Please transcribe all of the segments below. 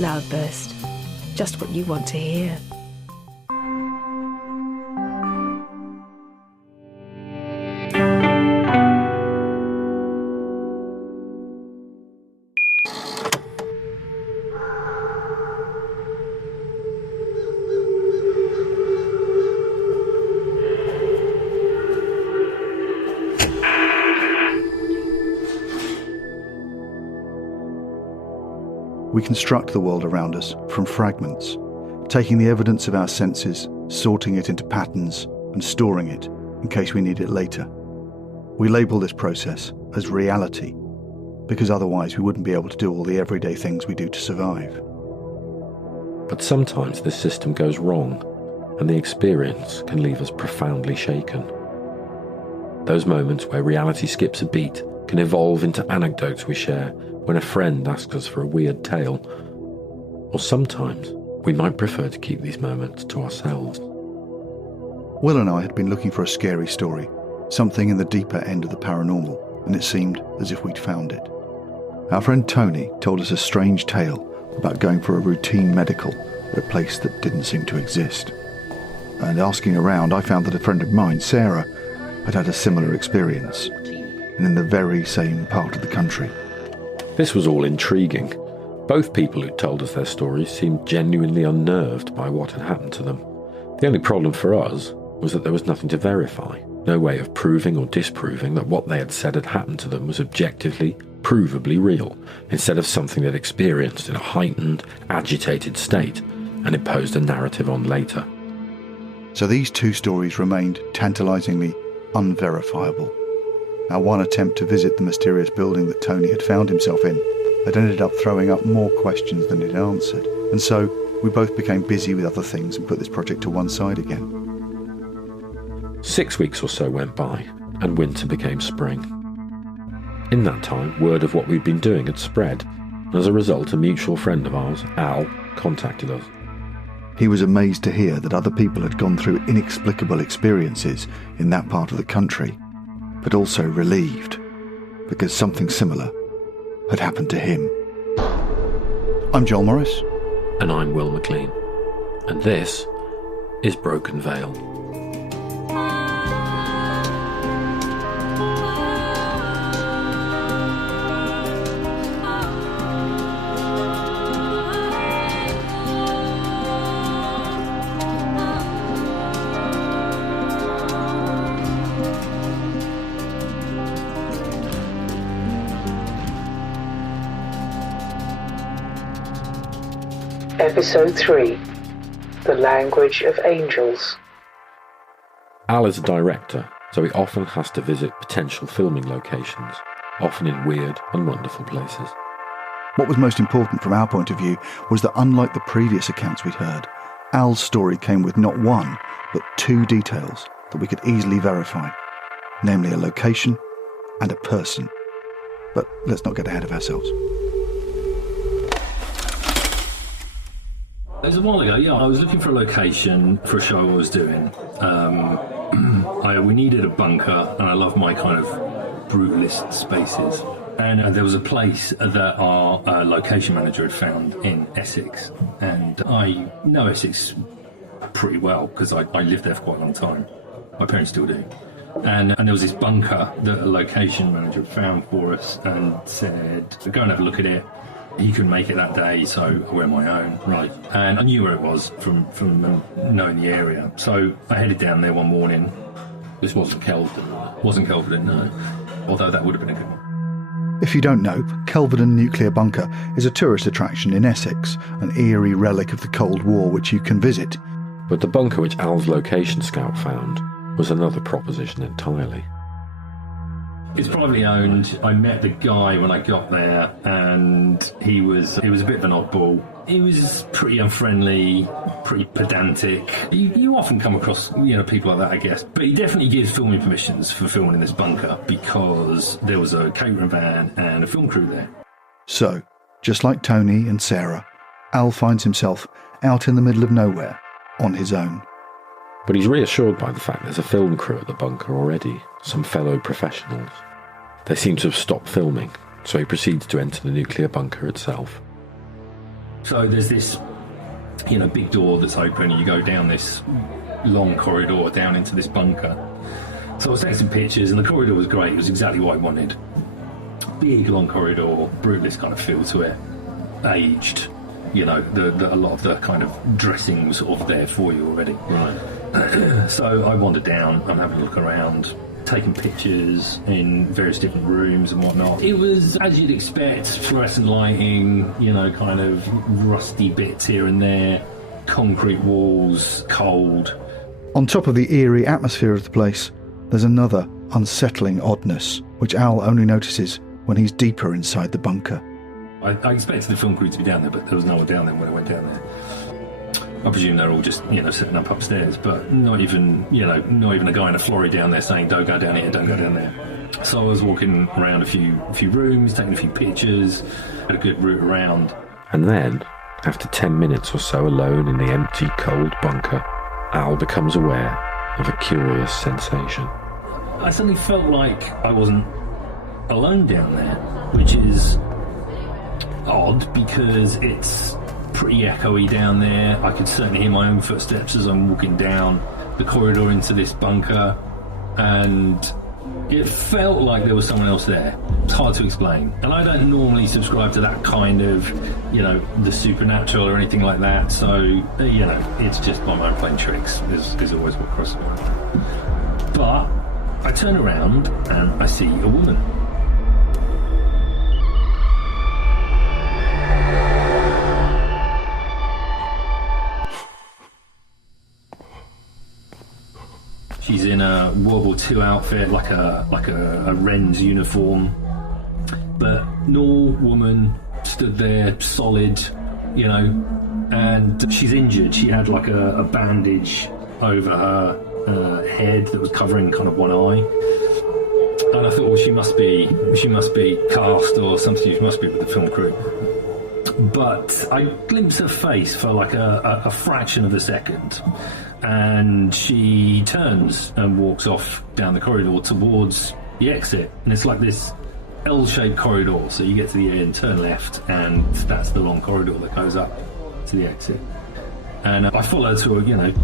Loudburst. Just what you want to hear. We construct the world around us from fragments, taking the evidence of our senses, sorting it into patterns and storing it in case we need it later. We label this process as reality, because otherwise we wouldn't be able to do all the everyday things we do to survive. But sometimes this system goes wrong, and the experience can leave us profoundly shaken. Those moments where reality skips a beat can evolve into anecdotes we share when a friend asks us for a weird tale. Or sometimes we might prefer to keep these moments to ourselves. Will and I had been looking for a scary story, something in the deeper end of the paranormal, and it seemed as if we'd found it. Our friend Tony told us a strange tale about going for a routine medical at a place that didn't seem to exist. And asking around, I found that a friend of mine, Sarah, had had a similar experience, and in the very same part of the country. This was all intriguing. Both people who told us their stories seemed genuinely unnerved by what had happened to them. The only problem for us was that there was nothing to verify, no way of proving or disproving that what they had said had happened to them was objectively, provably real, instead of something they'd experienced in a heightened, agitated state and imposed a narrative on later. So these two stories remained tantalisingly unverifiable. Our one attempt to visit the mysterious building that Tony had found himself in had ended up throwing up more questions than it answered, and so we both became busy with other things and put this project to one side again. 6 weeks or so went by, and winter became spring. In that time, word of what we'd been doing had spread, and as a result, a mutual friend of ours, Al, contacted us. He was amazed to hear that other people had gone through inexplicable experiences in that part of the country, but also relieved, because something similar had happened to him. I'm Joel Morris. And I'm Will Maclean. And this is Broken Veil. Episode 3, The Language of Angels. Al is a director, so he often has to visit potential filming locations, often in weird and wonderful places. What was most important from our point of view was that unlike the previous accounts we'd heard, Al's story came with not one, but two details that we could easily verify, namely a location and a person. But let's not get ahead of ourselves. It was a while ago, I was looking for a location for a show I was doing. We needed a bunker, and I love my kind of brutalist spaces. And there was a place that our location manager had found in Essex. And I know Essex pretty well, because I lived there for quite a long time. My parents still do. And there was this bunker that a location manager had found for us and said, go and have a look at it. He couldn't make it that day, so I went my own. Right. And I knew where it was from knowing the area. So I headed down there one morning. This wasn't Kelvedon. Wasn't Kelvedon, no. Although that would have been a good one. If you don't know, Kelvedon Nuclear Bunker is a tourist attraction in Essex, an eerie relic of the Cold War which you can visit. But the bunker which Al's location scout found was another proposition entirely. It's privately owned. I met the guy when I got there, and he was a bit of an oddball. He was pretty unfriendly, pretty pedantic. You often come across, people like that, I guess. But he definitely gives filming permissions for filming in this bunker because there was a catering van and a film crew there. So, just like Tony and Sarah, Al finds himself out in the middle of nowhere, on his own. But he's reassured by the fact there's a film crew at the bunker already, some fellow professionals. They seem to have stopped filming, so he proceeds to enter the nuclear bunker itself. So there's this, big door that's open, and you go down this long corridor down into this bunker. So I was taking some pictures, and the corridor was great. It was exactly what I wanted. Big, long corridor, brutalist kind of feel to it. Aged, a lot of the kind of dressing was sort of there for you already. Right. So I wandered down, I'm having a look around, taking pictures in various different rooms and whatnot. It was, as you'd expect, fluorescent lighting, kind of rusty bits here and there, concrete walls, cold. On top of the eerie atmosphere of the place, there's another unsettling oddness, which Al only notices when he's deeper inside the bunker. I expected the film crew to be down there, but there was no one down there when I went down there. I presume they're all just, sitting up upstairs, but not even a guy in a florry down there saying, don't go down here, don't go down there. So I was walking around a few rooms, taking a few pictures, had a good route around. And then, after 10 minutes or so alone in the empty, cold bunker, Al becomes aware of a curious sensation. I suddenly felt like I wasn't alone down there, which is odd because it's pretty echoey down there. I could certainly hear my own footsteps as I'm walking down the corridor into this bunker, and it felt like there was someone else there. It's hard to explain, and I don't normally subscribe to that kind of, the supernatural or anything like that, so, it's just my mind playing tricks is always what crosses my mind. But I turn around and I see a woman. She's in a World War II outfit, like a Wren's uniform. But normal woman, stood there, solid, and she's injured. She had like a bandage over her head that was covering kind of one eye. And I thought, well, she must be cast or something. She must be with the film crew. But I glimpsed her face for like a fraction of a second, and she turns and walks off down the corridor towards the exit, and it's like this L-shaped corridor, so you get to the end, turn left, and that's the long corridor that goes up to the exit. And I followed to,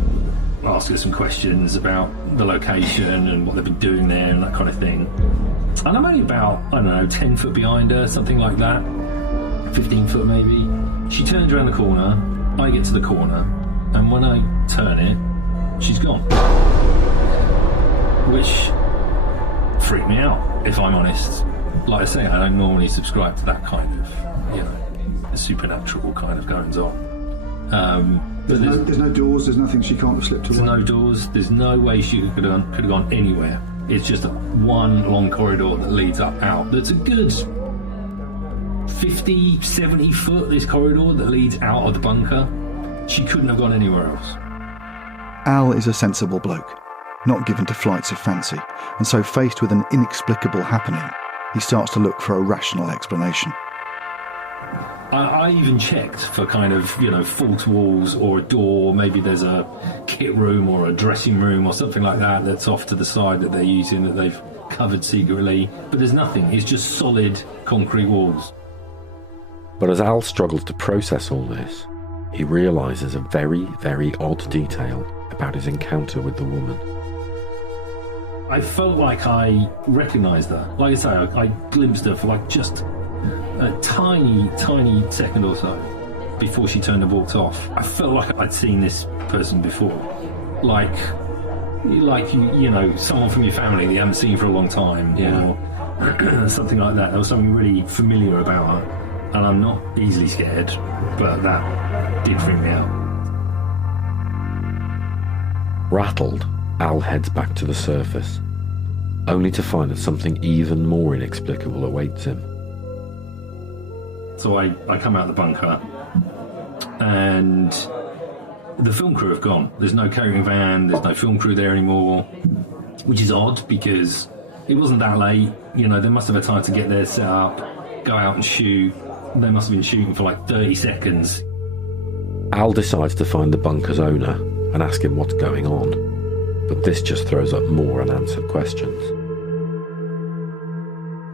ask her some questions about the location and what they've been doing there and that kind of thing. And I'm only about, 10 foot behind her, something like that. 15 foot maybe. She turns around the corner, I get to the corner, and when I turn it, she's gone. Which freaked me out, if I'm honest. Like I say, I don't normally subscribe to that kind of, the supernatural kind of goings on. But there's no doors, there's nothing she can't have slipped away. There's no doors, there's no way she could have gone anywhere. It's just one long corridor that leads up out. That's a good 50, 70 foot, this corridor that leads out of the bunker. She couldn't have gone anywhere else. Al is a sensible bloke, not given to flights of fancy, and so faced with an inexplicable happening, he starts to look for a rational explanation. I even checked for kind of, false walls or a door. Maybe there's a kit room or a dressing room or something like that that's off to the side that they're using, that they've covered secretly. But there's nothing. It's just solid concrete walls. But as Al struggles to process all this, he realises a very, very odd detail about his encounter with the woman. I felt like I recognised her. Like I say, I glimpsed her for like just a tiny, tiny second or so before she turned and walked off. I felt like I'd seen this person before. Like someone from your family that you haven't seen for a long time, or something like that. There was something really familiar about her, and I'm not easily scared, but that did freak me out. Rattled, Al heads back to the surface, only to find that something even more inexplicable awaits him. So I come out of the bunker, and the film crew have gone. There's no catering van, there's no film crew there anymore, which is odd because it wasn't that late. They must have had time to get there, set up, go out and shoot. They must have been shooting for like 30 seconds. Al decides to find the bunker's owner and ask him what's going on, but this just throws up more unanswered questions.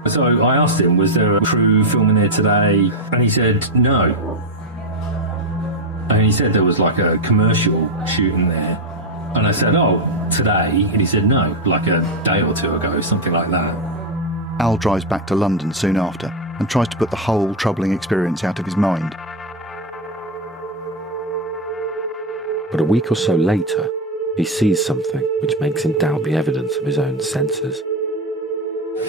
So I asked him, was there a crew filming there today? And he said, no. And he said there was like a commercial shooting there. And I said, oh, today? And he said, no, like a day or two ago, something like that. Al drives back to London soon after and tries to put the whole troubling experience out of his mind. But a week or so later, he sees something which makes him doubt the evidence of his own senses.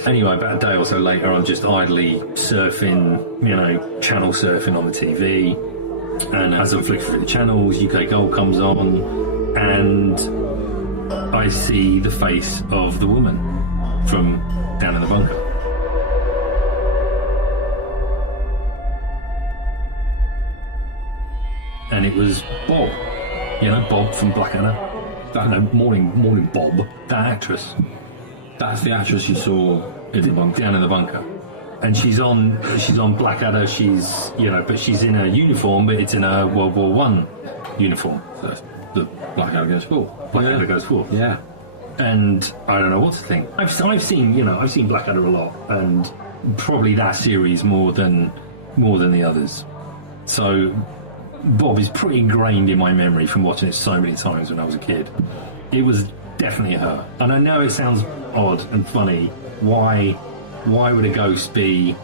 Anyway, about a day or so later, I'm just idly surfing, channel surfing on the TV. And as I'm flicking through the channels, UK Gold comes on, and I see the face of the woman from down in the bunker. And it was Bob, Bob from Blackadder. Morning Bob, that actress. That's the actress you saw down in the bunker. And she's on Blackadder, but she's in a uniform, but it's in a World War I uniform. So that's the Blackadder goes for. Blackadder goes for. Yeah. And I don't know what to think. I've seen Blackadder a lot, and probably that series more than the others. So Bob is pretty ingrained in my memory from watching it so many times when I was a kid. It was definitely her. And I know it sounds odd and funny. Why would a ghost be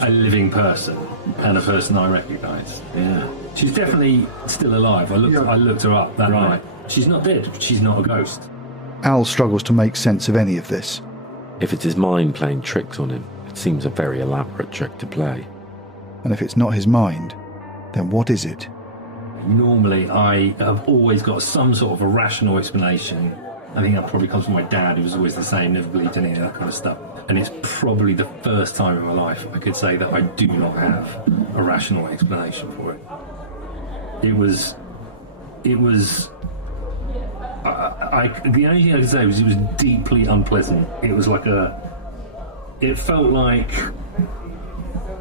a living person and a person I recognise? Yeah. She's definitely still alive. I looked her up that night. She's not dead. She's not a ghost. Al struggles to make sense of any of this. If it's his mind playing tricks on him, it seems a very elaborate trick to play. And if it's not his mind, then what is it? Normally, I have always got some sort of a rational explanation. I think that probably comes from my dad, who was always the same, never believed in any of that kind of stuff. And it's probably the first time in my life I could say that I do not have a rational explanation for it. The only thing I could say was it was deeply unpleasant. It was like it felt like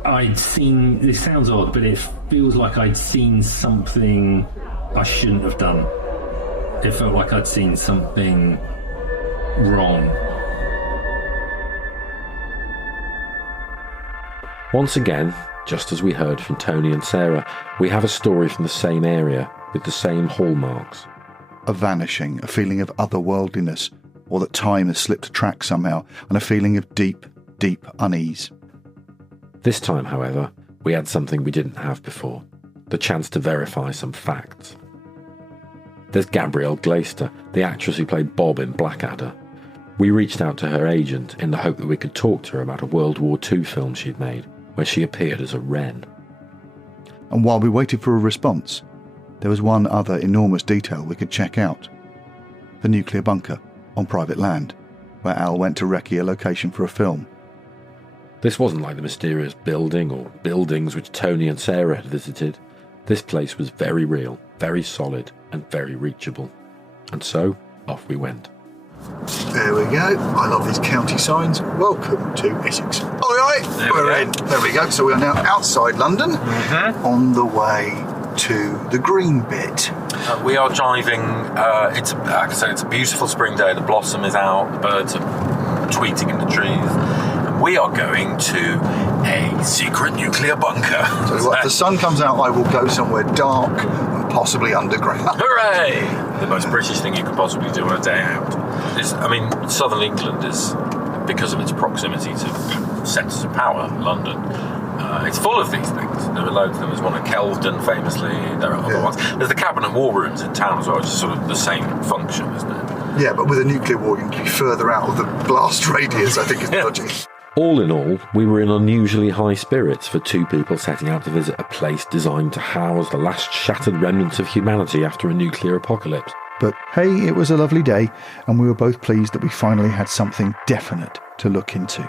I'd seen, this sounds odd, but it feels like I'd seen something I shouldn't have done. It felt like I'd seen something wrong. Once again, just as we heard from Tony and Sarah, we have a story from the same area with the same hallmarks. A vanishing, a feeling of otherworldliness, or that time has slipped a track somehow, and a feeling of deep, deep unease. This time, however, we had something we didn't have before, the chance to verify some facts. There's Gabrielle Glaister, the actress who played Bob in Blackadder. We reached out to her agent in the hope that we could talk to her about a World War II film she'd made, where she appeared as a wren. And while we waited for a response, there was one other enormous detail we could check out. The nuclear bunker on private land, where Al went to recce a location for a film. This wasn't like the mysterious building or buildings which Tony and Sarah had visited. This place was very real, very solid, and very reachable. And so, off we went. There we go. I love these county signs. Welcome to Essex. Alright, we're in. There we go. So we are now outside London, on the way to the green bit. We are driving, like I said, it's a beautiful spring day. The blossom is out, the birds are tweeting in the trees. We are going to a secret nuclear bunker. So if the sun comes out, I will go somewhere dark and possibly underground. Hooray! The most British thing you could possibly do on a day out. Southern England is, because of its proximity to centres of power, London, it's full of these things. There are loads of them. There's one at Kelvedon, famously. There are other ones. There's the Cabinet War Rooms in town as well, which is sort of the same function, isn't it? Yeah, but with a nuclear war, you can be further out of the blast radius, I think is the logic. All in all, we were in unusually high spirits for two people setting out to visit a place designed to house the last shattered remnants of humanity after a nuclear apocalypse. But hey, it was a lovely day, and we were both pleased that we finally had something definite to look into.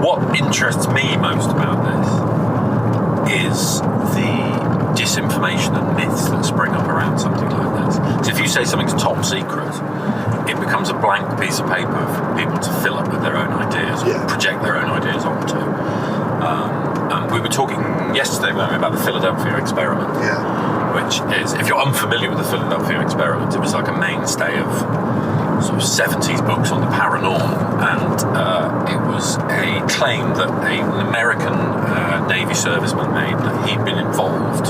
What interests me most about this is the disinformation and myths that spring up around something like this. So if you say something's top secret, it becomes a blank piece of paper for people to fill up with their own ideas, or project their own ideas onto. And we were talking yesterday about the Philadelphia experiment, which is, if you're unfamiliar with the Philadelphia experiment, it was like a mainstay of sort of 70s books on the paranormal, and it was a claim that an American Navy serviceman made that he'd been involved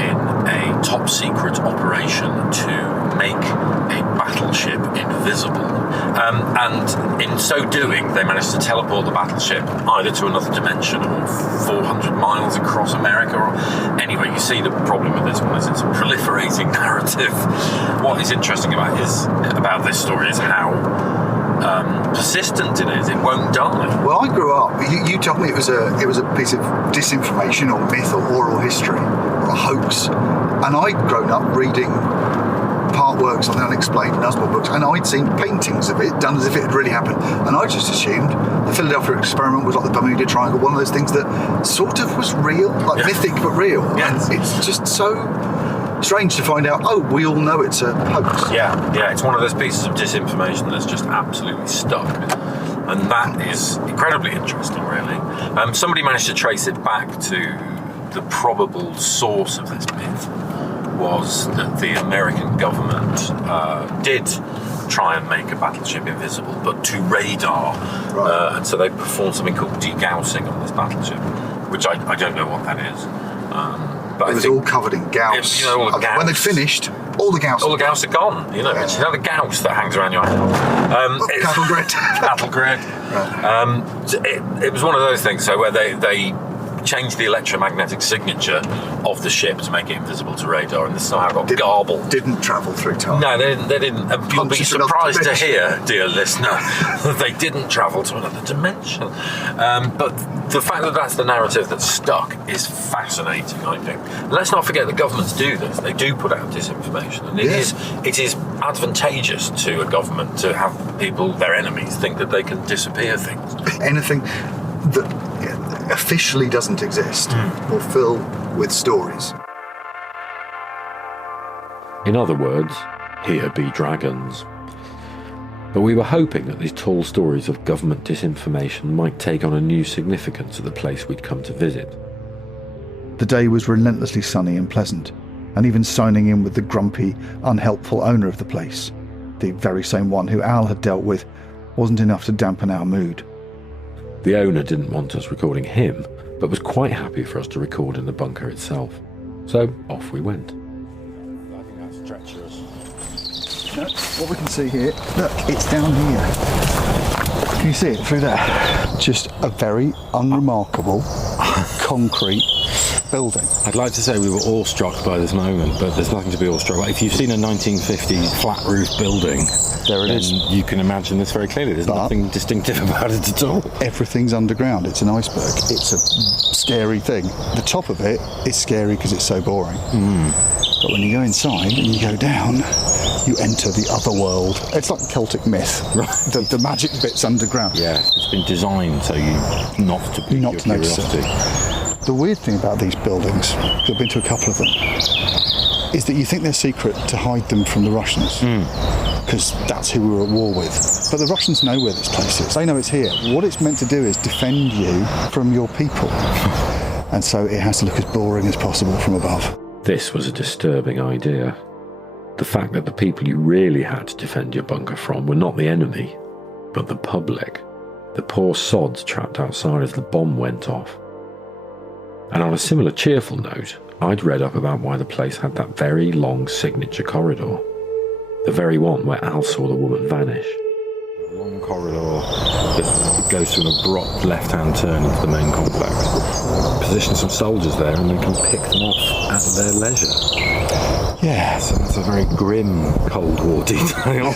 in a top secret operation to make a battleship invisible, and in so doing they managed to teleport the battleship either to another dimension or 400 miles across America, or anyway, you see the problem with this one is it's a proliferating narrative. What is interesting about this story is how persistent it is. It won't die. Well, I grew up. You told me it was a piece of disinformation or myth or oral history or a hoax, and I'd grown up reading part works on the unexplained and Oswald books, and I'd seen paintings of it done as if it had really happened, and I just assumed the Philadelphia experiment was like the Bermuda Triangle, one of those things that sort of was real, like mythic but real. Yes. And it's just so strange to find out, we all know it's a hoax. Yeah, it's one of those pieces of disinformation that's just absolutely stuck. And that is incredibly interesting, really. Somebody managed to trace it back to the probable source of this myth was that the American government did try and make a battleship invisible, but to radar. Right. And so they performed something called degaussing on this battleship, which I don't know what that is. But it was all covered in gauss. all the gauss. When they'd finished, all the gauss are gone. It's the gauss that hangs around your head. Cattle grid. Cattle grid. Right. It was one of those things. So where they changed the electromagnetic signature of the ship to make it invisible to radar, and this somehow got garbled. Didn't travel through time. No, they didn't. You'll be surprised to hear, dear listener, that they didn't travel to another dimension. But the fact that that's the narrative that's stuck is fascinating, I think. And let's not forget that governments do this. They do put out disinformation, and it is advantageous to a government to have people, their enemies, think that they can disappear things. Anything that officially doesn't exist or fill with stories. In other words, here be dragons. But we were hoping that these tall stories of government disinformation might take on a new significance at the place we'd come to visit. The day was relentlessly sunny and pleasant, and even signing in with the grumpy, unhelpful owner of the place, the very same one who Al had dealt with, wasn't enough to dampen our mood. The owner didn't want us recording him, but was quite happy for us to record in the bunker itself. So off we went. I think that's treacherous. No, what we can see here, look, it's down here. Can you see it through there? Just a very unremarkable concrete building. I'd like to say we were awestruck by this moment, but there's nothing to be awestruck by. If you've seen a 1950 flat roof building, there it is. You can imagine this very clearly. There's nothing distinctive about it at all. Everything's underground. It's an iceberg. It's a scary thing. The top of it is scary because it's so boring. But when you go inside and you go down, you enter the other world. It's like Celtic myth. Right. The magic bit's underground. Yeah, it's been designed so not to pique your curiosity. The weird thing about these buildings, I've been to a couple of them, is that you think they're secret to hide them from the Russians, because that's who we were at war with. But the Russians know where this place is. They know it's here. What it's meant to do is defend you from your people. And so it has to look as boring as possible from above. This was a disturbing idea. The fact that the people you really had to defend your bunker from were not the enemy, but the public. The poor sods trapped outside as the bomb went off. And on a similar cheerful note, I'd read up about why the place had that very long signature corridor. The very one where Al saw the woman vanish. A long corridor that goes through an abrupt left-hand turn into the main complex. Position some soldiers there and they can pick them off at their leisure. Yeah. So that's a very grim Cold War detail.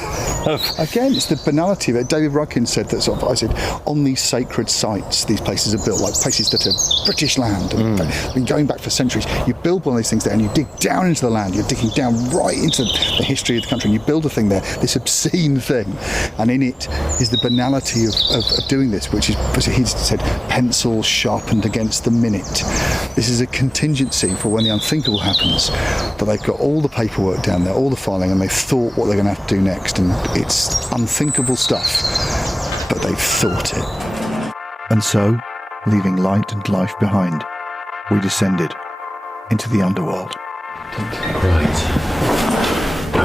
Again, it's the banality of it. David Ruckin said that I said, on these sacred sites, these places are built like places that are British land and been going back for centuries. You build one of these things there and you dig down into the land. You're digging down right into the history of the country and you build a thing there, this obscene thing. And in it is the banality of doing this, which is, he said, pencils sharpened against the minute. This is a contingency for when the unthinkable happens. But they've got all the paperwork down there, all the filing, and they've thought what they're going to have to do next. And it's unthinkable stuff, but they've thought it. And so, leaving light and life behind, we descended into the underworld. Right.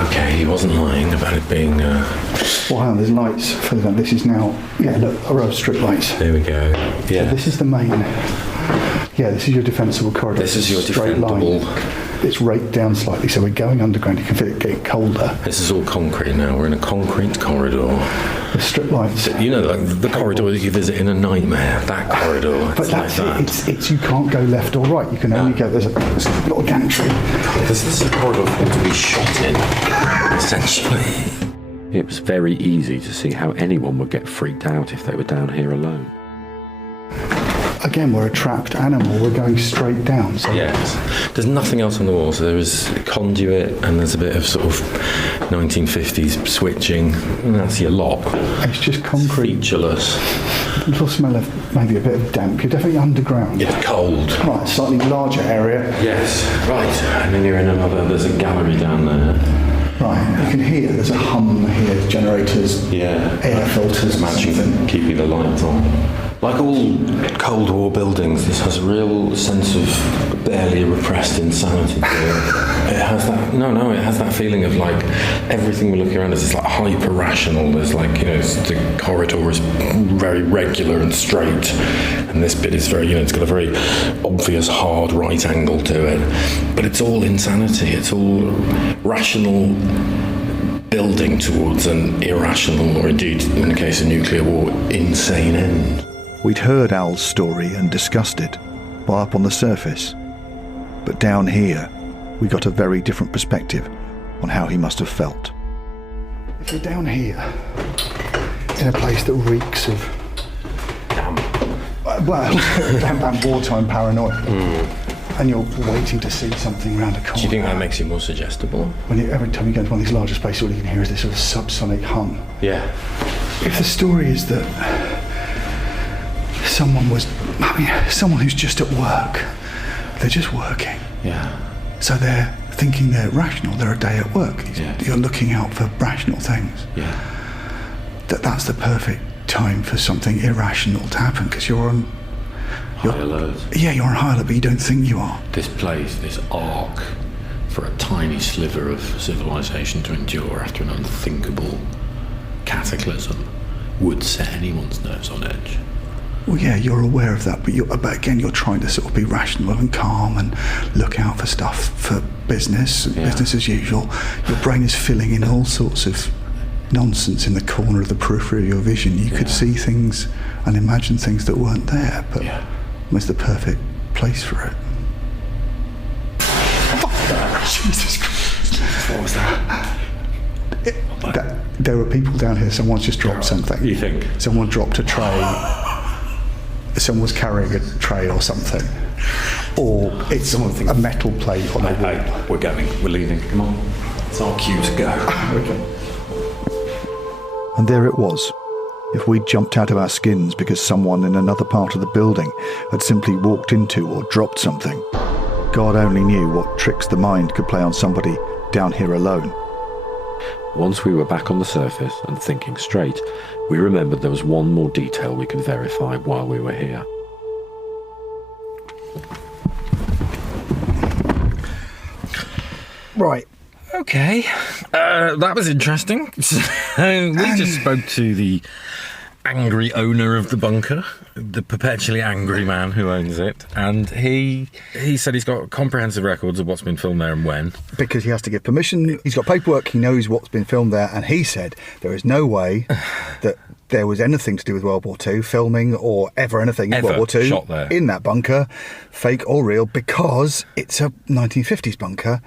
Okay, he wasn't lying about it being... Well, hang on, there's lights further down. This is now... Yeah, look, a row of strip lights. There we go. Yeah. So this is the main... Yeah, this is your defensible corridor. This is your straight defendable... line. It's raked down slightly, so we're going underground. You can feel it getting colder. This is all concrete now. We're in a concrete corridor. The strip lights. You know, like the corridor that you visit in a nightmare. That corridor. But that's it. It's you can't go left or right. You can only go. There's a little gantry. This is a corridor for him to be shot in, essentially. It was very easy to see how anyone would get freaked out if they were down here alone. Again, we're a trapped animal. We're going straight down. So Yes. There's nothing else on the wall. So there is a conduit and there's a bit of sort of 1950s switching. And that's your lock. It's just concrete. Featureless. A little smell of maybe a bit of damp. You're definitely underground. It's cold. Right, slightly larger area. Yes. Right. And then you're in another... There's a gallery down there. Right, you can hear there's a hum here, generators, air filters, matching, keeping the lights on. Like all Cold War buildings, this has a real sense of barely repressed insanity to it. It has that, it has that feeling of like everything we're looking around is like hyper rational. There's like, the corridor is very regular and straight, and this bit is very, it's got a very obvious hard right angle to it. But it's all insanity, it's all rational building towards an irrational, or indeed, in the case of nuclear war, insane end. We'd heard Al's story and discussed it while up on the surface, but down here we got a very different perspective on how he must have felt. If you're down here in a place that reeks of damp and wartime paranoia, and you're waiting to see something around a corner. Do you think that makes it more suggestible? Every time you go into one of these larger spaces, all you can hear is this sort of subsonic hum. Yeah. If the story is that someone who's just at work, they're just working. Yeah. So they're thinking they're rational, they're a day at work. You're looking out for rational things. Yeah. That's the perfect time for something irrational to happen, because you're on high alert. Yeah, you're on high alert, but you don't think you are. This place, this arc for a tiny sliver of civilization to endure after an unthinkable cataclysm would set anyone's nerves on edge. Well, yeah, you're aware of that, but again, you're trying to sort of be rational and calm and look out for stuff for business as usual. Your brain is filling in all sorts of nonsense in the corner of the periphery of your vision. You could see things and imagine things that weren't there, but it was the perfect place for it. Jesus Christ. What was that? There were people down here. Someone's just dropped something. You think? Someone dropped a tray. Someone was carrying a tray or something. Or it's a metal plate on a wall. Hey, we're going. We're leaving. Come on. It's our cue to go. Okay. And there it was. If we'd jumped out of our skins because someone in another part of the building had simply walked into or dropped something, God only knew what tricks the mind could play on somebody down here alone. Once we were back on the surface and thinking straight, we remembered there was one more detail we could verify while we were here. Right. Okay. That was interesting. We just spoke to the angry owner of the bunker, the perpetually angry man who owns it, and he said he's got comprehensive records of what's been filmed there and when. Because he has to give permission. He's got paperwork, he knows what's been filmed there, and he said there is no way that there was anything to do with World War II, filming or ever anything in World War II shot there in that bunker, fake or real, because it's a 1950s bunker,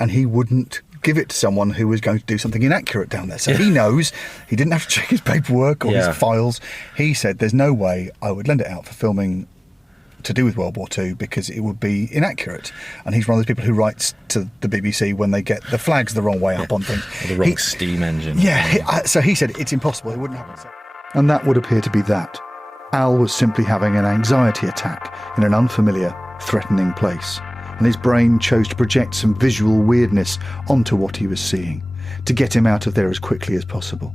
and he wouldn't give it to someone who was going to do something inaccurate down there. So he knows, he didn't have to check his paperwork or his files. He said, there's no way I would lend it out for filming to do with World War II because it would be inaccurate. And he's one of those people who writes to the BBC when they get the flags the wrong way up on things. Or the wrong steam engine. Yeah, so he said it's impossible, it wouldn't happen. And that would appear to be that. Al was simply having an anxiety attack in an unfamiliar, threatening place. And his brain chose to project some visual weirdness onto what he was seeing, to get him out of there as quickly as possible.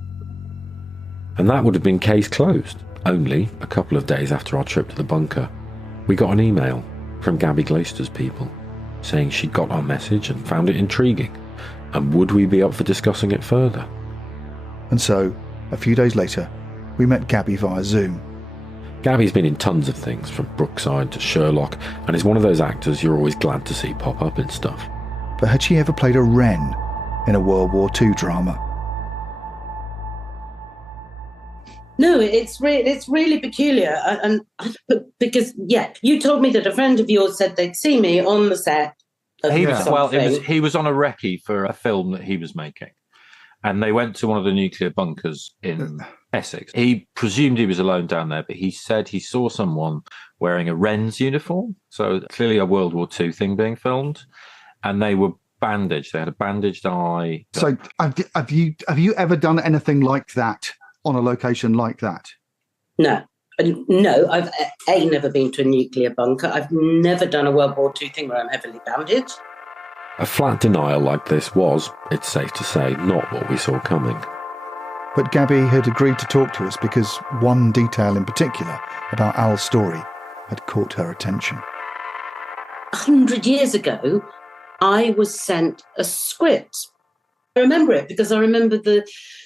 And that would have been case closed. Only a couple of days after our trip to the bunker, we got an email from Gabby Glaister's people saying she'd got our message and found it intriguing, And would we be up for discussing it further? And so, a few days later, we met Gabby via Zoom. Gabby's been in tons of things, from Brookside to Sherlock, and is one of those actors you're always glad to see pop up in stuff. But had she ever played a Wren in a World War II drama? No, it's really peculiar, and because you told me that a friend of yours said they'd see me on the set. He was on a recce for a film that he was making, and they went to one of the nuclear bunkers in Essex. He presumed he was alone down there, but he said he saw someone wearing a Wren's uniform, so clearly a World War II thing being filmed, and they were bandaged. They had a bandaged eye. So have you ever done anything like that on a location like that? No, I've never been to a nuclear bunker. I've never done a World War II thing where I'm heavily bandaged. A flat denial like this was, it's safe to say, not what we saw coming. But Gabby had agreed to talk to us because one detail in particular about Al's story had caught her attention. 100 years ago, I was sent a script. I remember it because I remember the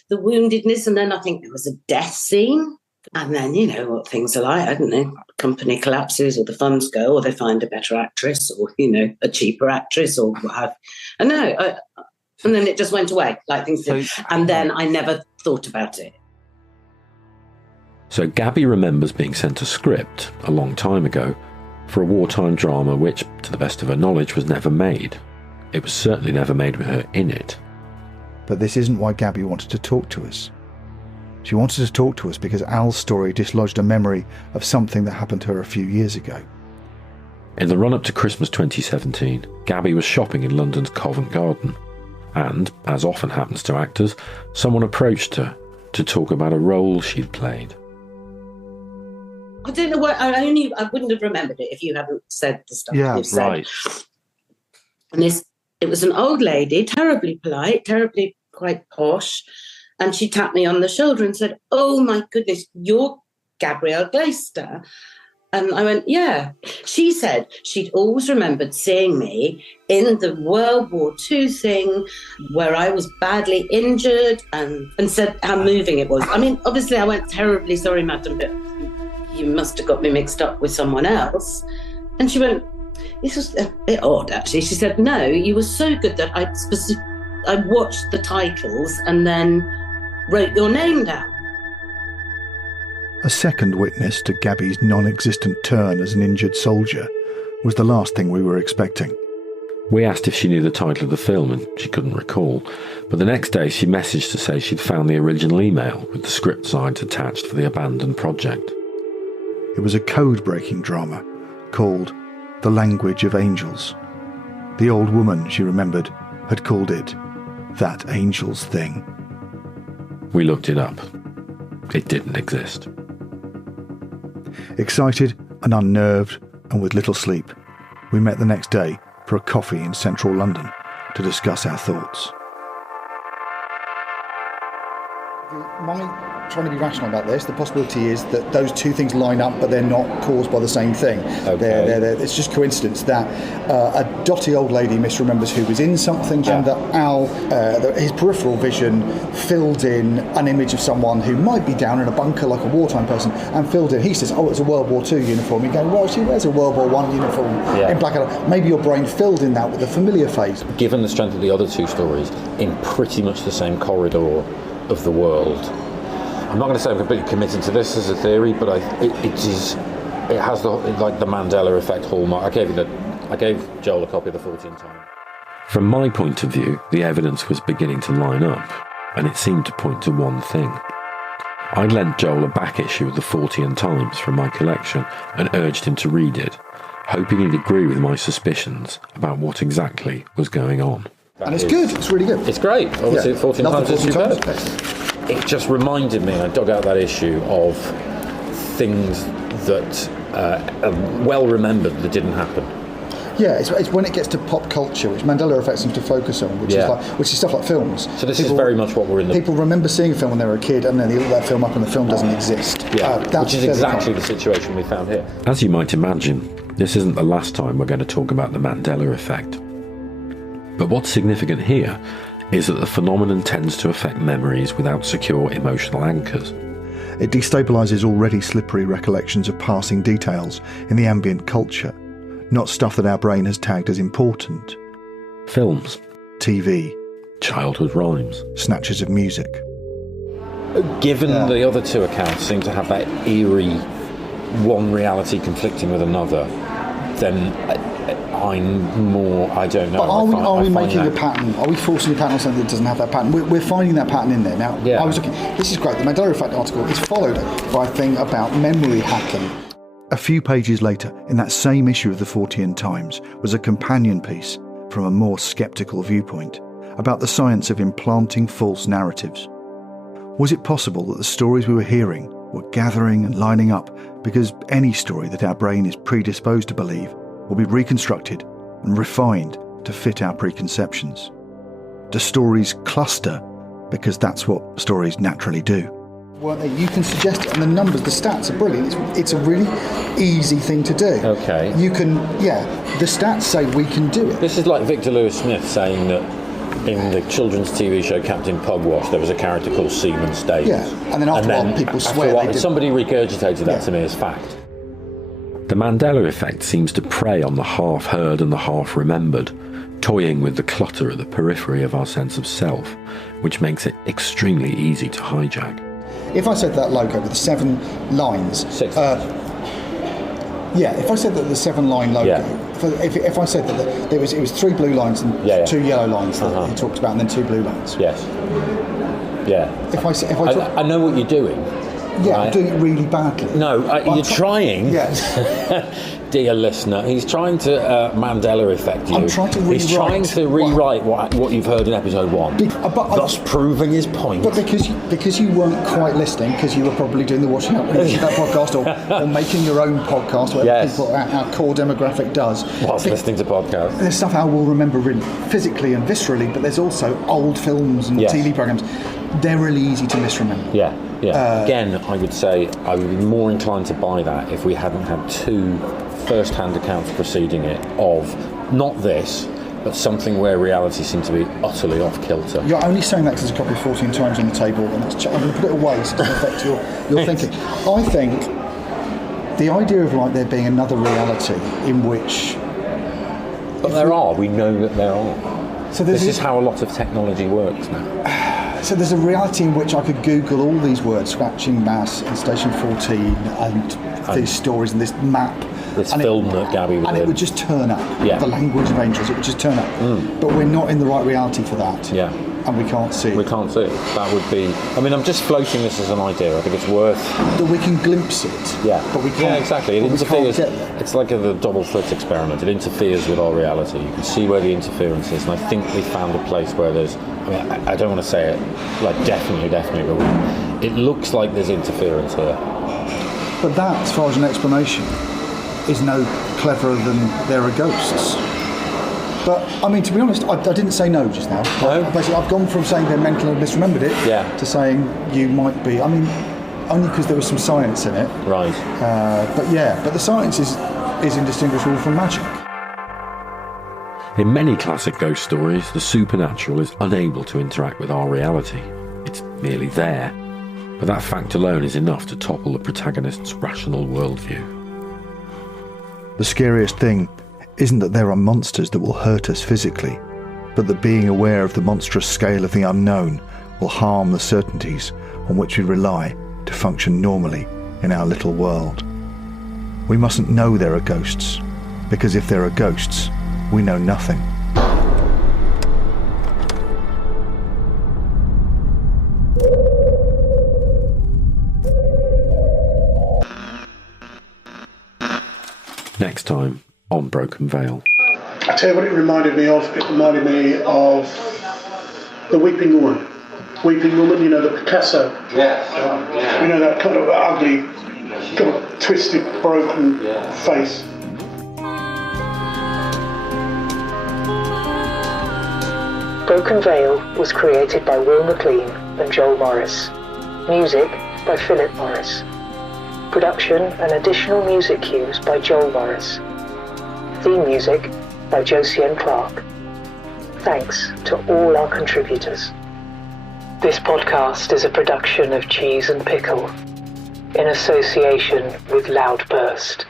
woundedness, and then I think there was a death scene. And then, you know what things are like, I don't know, company collapses or the funds go or they find a better actress or, you know, a cheaper actress or what have you. And then it just went away, like things did. And then I never thought about it. So Gabby remembers being sent a script a long time ago for a wartime drama which, to the best of her knowledge, was never made. It was certainly never made with her in it. But this isn't why Gabby wanted to talk to us. She wanted to talk to us because Al's story dislodged a memory of something that happened to her a few years ago. In the run-up to Christmas 2017, Gabby was shopping in London's Covent Garden, and, as often happens to actors, someone approached her to talk about a role she'd played. I don't know what, I wouldn't have remembered it if you hadn't said the stuff you've said. Right. And it was an old lady, terribly polite, terribly quite posh, and she tapped me on the shoulder and said, "Oh my goodness, you're Gabrielle Glaister." And I went, "Yeah." She said she'd always remembered seeing me in the World War II thing where I was badly injured and said how moving it was. I mean, obviously I went, "Terribly sorry, madam, but you must have got me mixed up with someone else." And she went, this was a bit odd, actually. She said, "No, you were so good that I watched the titles and then wrote your name down." A second witness to Gabby's non-existent turn as an injured soldier was the last thing we were expecting. We asked if she knew the title of the film and she couldn't recall, but the next day she messaged to say she'd found the original email with the script sides attached for the abandoned project. It was a code-breaking drama called The Language of Angels. The old woman, she remembered, had called it That Angels Thing. We looked it up. It didn't exist. Excited and unnerved and with little sleep, we met the next day for a coffee in central London to discuss our thoughts. My trying to be rational about this, the possibility is that those two things line up but they're not caused by the same thing. Okay. It's just coincidence that a dotty old lady misremembers who was in something, and that Al, his peripheral vision filled in an image of someone who might be down in a bunker like a wartime person, and filled in, he says, "Oh, it's a World War II uniform." You go, "Well, she wears a World War I uniform in black and white." Maybe your brain filled in that with a familiar face. Given the strength of the other two stories, in pretty much the same corridor of the world, I'm not going to say I'm completely committed to this as a theory, but it has the Mandela effect hallmark. I gave Joel a copy of the 14 Times. From my point of view, the evidence was beginning to line up, and it seemed to point to one thing. I lent Joel a back issue of the 14 Times from my collection and urged him to read it, hoping he'd agree with my suspicions about what exactly was going on. And it's good, it's really good. It's great. Obviously, 14 Times is superb. It just reminded me, and I dug out that issue, of things that are well remembered that didn't happen. Yeah, it's when it gets to pop culture, which Mandela effect seems to focus on, which is stuff like films. So this is very much what we're in. People remember seeing a film when they were a kid, and then they look that film up, and the film doesn't exist. Yeah, which is exactly the situation we found here. As you might imagine, this isn't the last time we're going to talk about the Mandela effect. But what's significant here is that the phenomenon tends to affect memories without secure emotional anchors. It destabilises already slippery recollections of passing details in the ambient culture, not stuff that our brain has tagged as important. Films, TV, childhood rhymes, snatches of music. Given the other two accounts seem to have that eerie one reality conflicting with another, then I don't know. But are we making a pattern? Are we forcing a pattern on something that doesn't have that pattern? We're finding that pattern in there. Now, I was looking, this is great. The Mandela Effect article is followed by a thing about memory hacking. A few pages later, in that same issue of the Fortean Times, was a companion piece from a more sceptical viewpoint about the science of implanting false narratives. Was it possible that the stories we were hearing were gathering and lining up because any story that our brain is predisposed to believe will be reconstructed and refined to fit our preconceptions? Do stories cluster because that's what stories naturally do? Well, you can suggest it, and the numbers, the stats are brilliant. It's a really easy thing to do. Okay. You can, the stats say we can do it. This is like Victor Lewis Smith saying that in the children's TV show Captain Pugwash there was a character called Seaman Staines. Yeah, and then after a while people swear. Somebody regurgitated that to me as fact. The Mandela effect seems to prey on the half-heard and the half-remembered, toying with the clutter at the periphery of our sense of self, which makes it extremely easy to hijack. If I said that logo with the 7 lines... Six. If I said that the 7-line logo... If I said that it was 3 blue lines and 2 yellow lines that he talked about, and then 2 blue lines. Yes. Yeah. I know what you're doing. Yeah, right? I'm doing it really badly. No, you're trying. Yes. Dear listener, he's trying to Mandela effect you. I'm trying to rewrite. He's trying to rewrite what you've heard in episode 1. Thus proving his point. But because you weren't quite listening, because you were probably doing the Watching Out that podcast or making your own podcast, whatever people, our core demographic does. Whilst listening to podcasts. There's stuff I will remember really physically and viscerally, but there's also old films and TV programmes. They're really easy to misremember. Yeah. Again, I would say I would be more inclined to buy that if we hadn't had 2 first-hand accounts preceding it of not this, but something where reality seemed to be utterly off-kilter. You're only saying that because there's a copy of 14 Times on the table, and I'm going to put it away so it doesn't affect your thinking. I think the idea of there being another reality in which... But we know that there are. So this is how a lot of technology works now. So there's a reality in which I could Google all these words, scratching mass and Station 14 and these stories and this map. This film that Gabby was in. And it would just turn up. The language of angels, it would just turn up. But we're not in the right reality for that. Yeah. And we can't see it. We can't see it. That would be... I mean, I'm just floating this as an idea. I think it's worth... That we can glimpse it. Yeah. But we can't... Yeah, exactly. It interferes... It's like the double slit experiment. It interferes with our reality. You can see where the interference is, and I think we found a place where there's... I mean, I don't want to say it, definitely, but it looks like there's interference here. But that, as far as an explanation, is no cleverer than there are ghosts. But, I mean, to be honest, I didn't say no just now. No? Basically, I've gone from saying they're mental and misremembered it to saying you might be. I mean, only because there was some science in it. Right. But the science is indistinguishable from magic. In many classic ghost stories, the supernatural is unable to interact with our reality. It's merely there. But that fact alone is enough to topple the protagonist's rational worldview. The scariest thing isn't that there are monsters that will hurt us physically, but that being aware of the monstrous scale of the unknown will harm the certainties on which we rely to function normally in our little world. We mustn't know there are ghosts, because if there are ghosts, we know nothing. Next time on Broken Veil. I tell you what it reminded me of. It reminded me of The Weeping Woman. Weeping Woman, you know, the Picasso. Yeah. You know, that kind of ugly, kind of twisted, broken face. Broken Veil was created by Will Maclean and Joel Morris. Music by Philip Morris. Production and additional music cues by Joel Morris. Theme music by Josie M. Clark. thanks to all our contributors. This podcast is a production of Cheese and Pickle in association with Loudburst.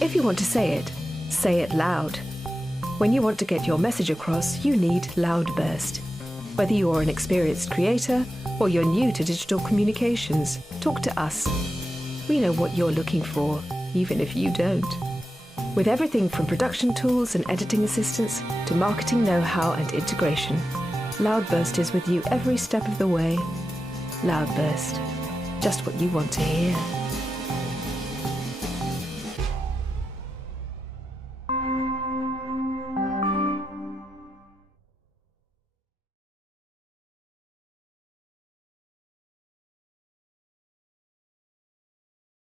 If you want to say it loud. When you want to get your message across, you need Loudburst. Whether you're an experienced creator or you're new to digital communications, talk to us. We know what you're looking for, even if you don't. With everything from production tools and editing assistance to marketing know-how and integration, Loudburst is with you every step of the way. Loudburst, just what you want to hear.